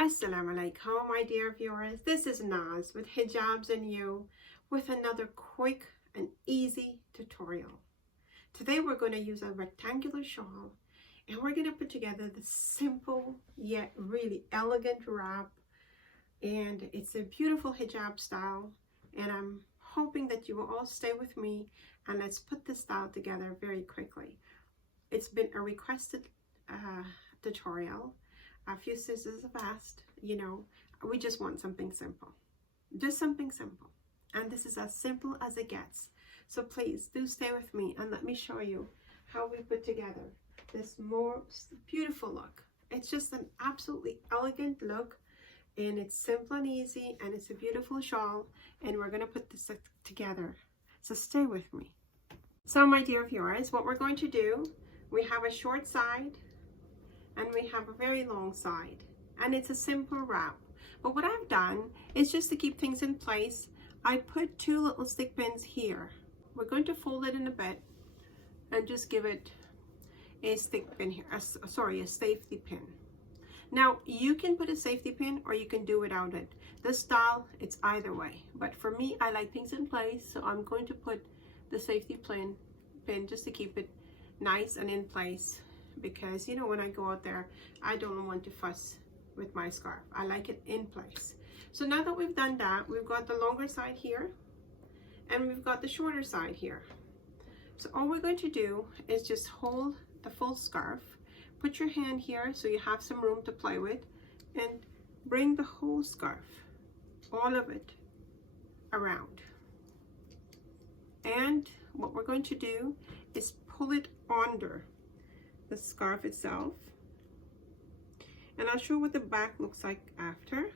Assalamu alaikum, my dear viewers. This is Naz with Hijabs and You with another quick and easy tutorial. Today we're going to use a rectangular shawl and we're going to put together the simple yet really elegant wrap, and it's a beautiful hijab style, and I'm hoping that you will all stay with me and let's put this style together very quickly. It's been a requested tutorial. A few sisters have asked, we just want something simple. Just something simple. And this is as simple as it gets. So please do stay with me and let me show you how we put together this more beautiful look. It's just an absolutely elegant look, and it's simple and easy, and it's a beautiful shawl, and we're going to put this together. So stay with me. So my dear viewers, what we're going to do, we have a short side and we have a very long side, and it's a simple wrap. But what I've done is, just to keep things in place, I put two little stick pins here. We're going to fold it in a bit and just give it a stick pin here, a safety pin. Now you can put a safety pin or you can do without it. This style, it's either way, but for me, I like things in place, so I'm going to put the safety pin just to keep it nice and in place, because when I go out there, I don't want to fuss with my scarf. I like it in place. So now that we've done that, we've got the longer side here and we've got the shorter side here. So all we're going to do is just hold the full scarf, put your hand here so you have some room to play with, and bring the whole scarf, all of it, around. And what we're going to do is pull it under the scarf itself, and I'll show what the back looks like after.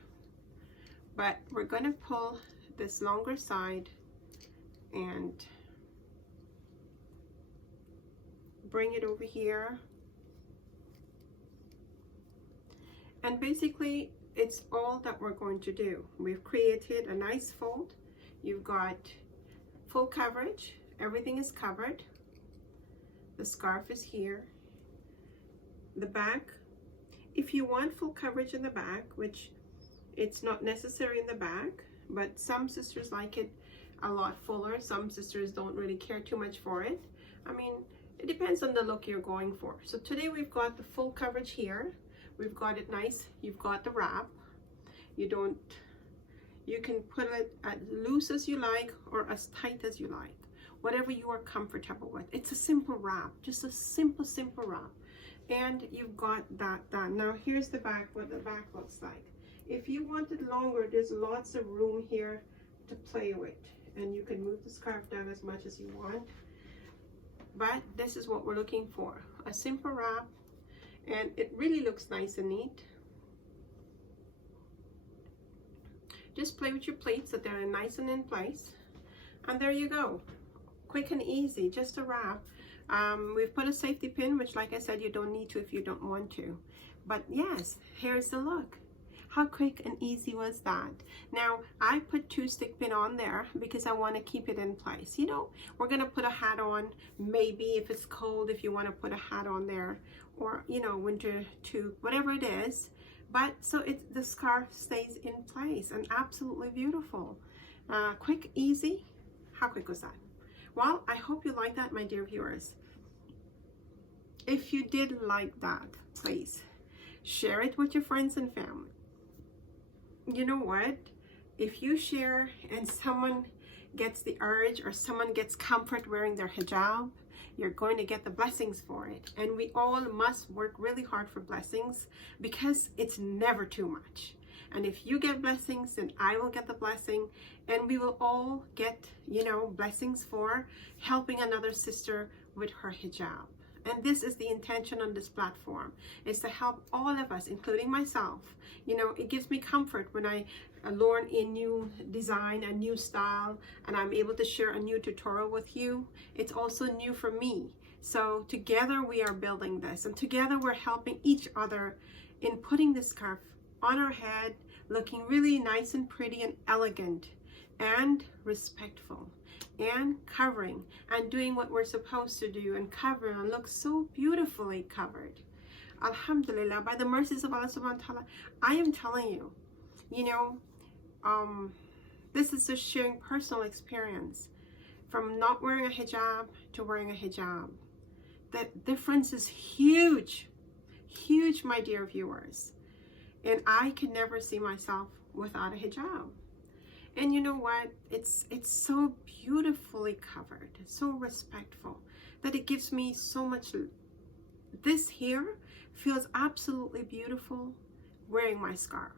But we're going to pull this longer side and bring it over here, and basically it's all that we're going to do. We've created a nice fold. You've got full coverage, everything is covered, the scarf is here. The back, if you want full coverage in the back, which it's not necessary in the back, but some sisters like it a lot fuller, some sisters don't really care too much for it. I mean, it depends on the look you're going for. So today we've got the full coverage here, we've got it nice, you've got the wrap. You can put it as loose as you like or as tight as you like, whatever you are comfortable with. It's a simple wrap, just a simple wrap. And you've got that done. Now here's the back, what the back looks like. If you want it longer, there's lots of room here to play with, and you can move the scarf down as much as you want. But this is what we're looking for, a simple wrap, and it really looks nice and neat. Just play with your pleats so they're nice and in place, and there you go. Quick and easy, just a wrap. We've put a safety pin, which, like I said, you don't need to if you don't want to. But yes, here's the look. How quick and easy was that? Now, I put two stick pin on there because I want to keep it in place. We're going to put a hat on, maybe if it's cold, if you want to put a hat on there, or, winter too, whatever it is. But so the scarf stays in place and absolutely beautiful. Quick, easy. How quick was that? Well, I hope you like that, my dear viewers. If you did like that, please share it with your friends and family. You know what? If you share and someone gets the urge or someone gets comfort wearing their hijab, you're going to get the blessings for it. And we all must work really hard for blessings, because it's never too much. And if you get blessings, then I will get the blessing, and we will all get, blessings for helping another sister with her hijab. And this is the intention on this platform, is to help all of us, including myself. It gives me comfort when I learn a new design, a new style, and I'm able to share a new tutorial with you. It's also new for me. So together we are building this, and together we're helping each other in putting this scarf on our head, looking really nice and pretty and elegant and respectful, and covering and doing what we're supposed to do, and cover and look so beautifully covered. Alhamdulillah, by the mercies of Allah subhanahu wa ta'ala, I am telling you, you know, this is just sharing personal experience. From not wearing a hijab to wearing a hijab. The difference is huge. Huge, my dear viewers. And I can never see myself without a hijab. And you know what? It's so beautifully covered, so respectful, that it gives me so much. This here feels absolutely beautiful wearing my scarf.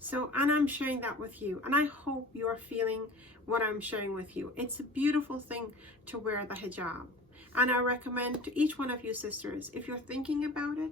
So, and I'm sharing that with you, and I hope you're feeling what I'm sharing with you. It's a beautiful thing to wear the hijab, and I recommend to each one of you sisters, if you're thinking about it,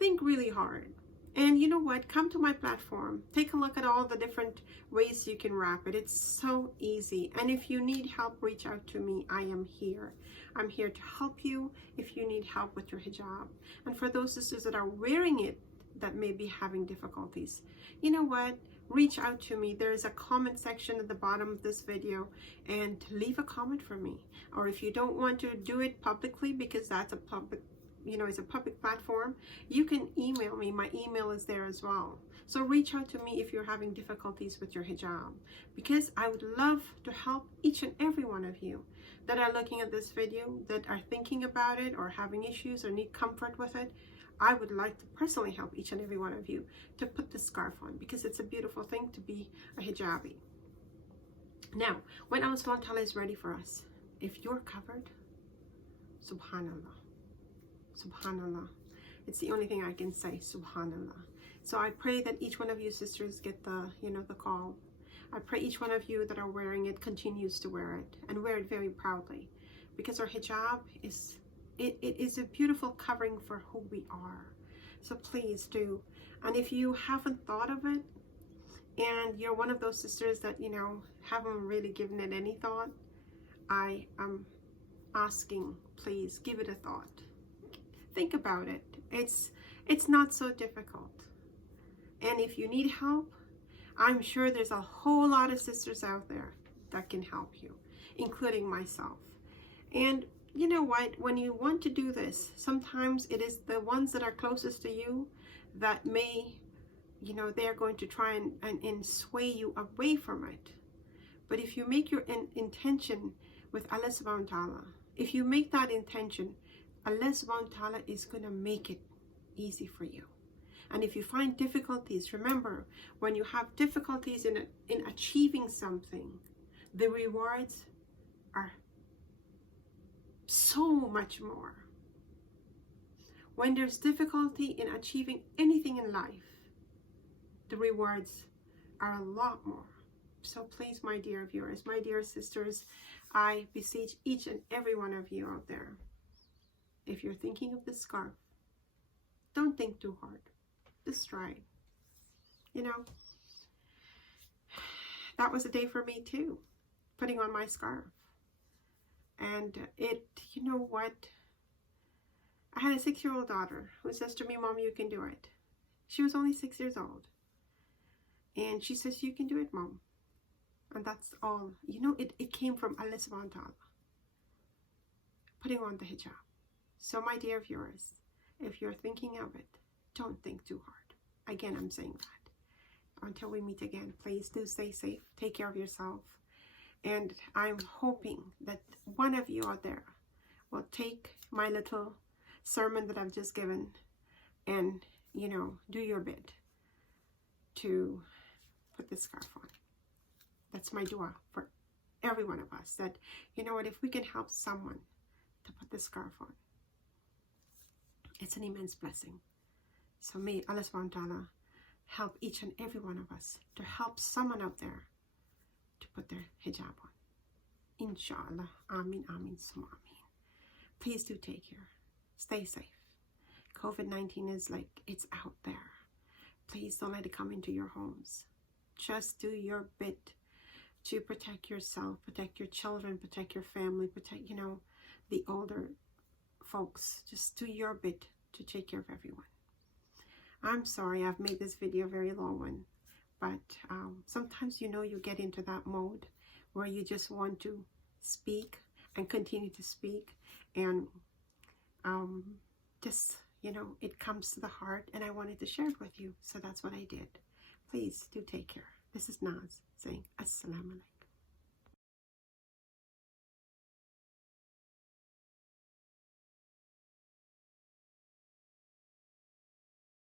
think really hard. And you know what? Come to my platform. Take a look at all the different ways you can wrap it. It's so easy. And if you need help, reach out to me. I am here. I'm here to help you if you need help with your hijab. And for those sisters that are wearing it, that may be having difficulties, you know what, reach out to me. There's a comment section at the bottom of this video, and leave a comment for me. Or if you don't want to do it publicly, because that's a public, you know, it's a public platform, you can email me. My email is there as well. So reach out to me if you're having difficulties with your hijab, because I would love to help each and every one of you that are looking at this video, that are thinking about it or having issues or need comfort with it. I would like to personally help each and every one of you to put the scarf on, because it's a beautiful thing to be a hijabi. Now, when Allah subhanahu wa ta'ala is ready for us, if you're covered, subhanallah, subhanallah. It's the only thing I can say, subhanallah. So I pray that each one of you sisters get the, you know, the call. I pray each one of you that are wearing it continues to wear it, and wear it very proudly, because our hijab is, it is a beautiful covering for who we are. So please do. And if you haven't thought of it, and you're one of those sisters that, you know, haven't really given it any thought, I am asking, please give it a thought. Think about it. It's not so difficult. And if you need help, I'm sure there's a whole lot of sisters out there that can help you, including myself. And you know what, when you want to do this, sometimes it is the ones that are closest to you that may, you know, they're going to try and sway you away from it. But if you make your intention with Allah subhanahu wa ta'ala, if you make that intention, Allah subhanahu wa ta'ala is going to make it easy for you. And if you find difficulties, remember, when you have difficulties in achieving something, the rewards are so much more. When there's difficulty in achieving anything in life, the rewards are a lot more. So please, my dear viewers, my dear sisters, I beseech each and every one of you out there, if you're thinking of this scarf, don't think too hard. Just try. You know, that was a day for me too, putting on my scarf. And it, you know what, I had a 6-year-old daughter who says to me, Mom, you can do it. She was only 6 years old. And she says, you can do it, Mom. And that's all. You know, it came from Allah subhanahu wa ta'ala, putting on the hijab. So my dear viewers, if you're thinking of it, don't think too hard. Again, I'm saying that. Until we meet again, please do stay safe. Take care of yourself. And I'm hoping that one of you out there will take my little sermon that I've just given and, you know, do your bit to put this scarf on. That's my dua for every one of us, that, you know what, if we can help someone to put this scarf on, it's an immense blessing. So may Allah subhanahu wa ta'ala help each and every one of us to help someone out there to put their hijab on. Inshallah. Amin, amin, summa amin. Please do take care. Stay safe. COVID-19 is like, it's out there. Please don't let it come into your homes. Just do your bit to protect yourself, protect your children, protect your family, protect, you know, the older folks. Just do your bit to take care of everyone. I'm sorry I've made this video a very long one, but sometimes, you know, you get into that mode where you just want to speak and continue to speak and just, you know, it comes to the heart, and I wanted to share it with you. So that's what I did. Please do take care. This is Naz saying Assalamu alaikum.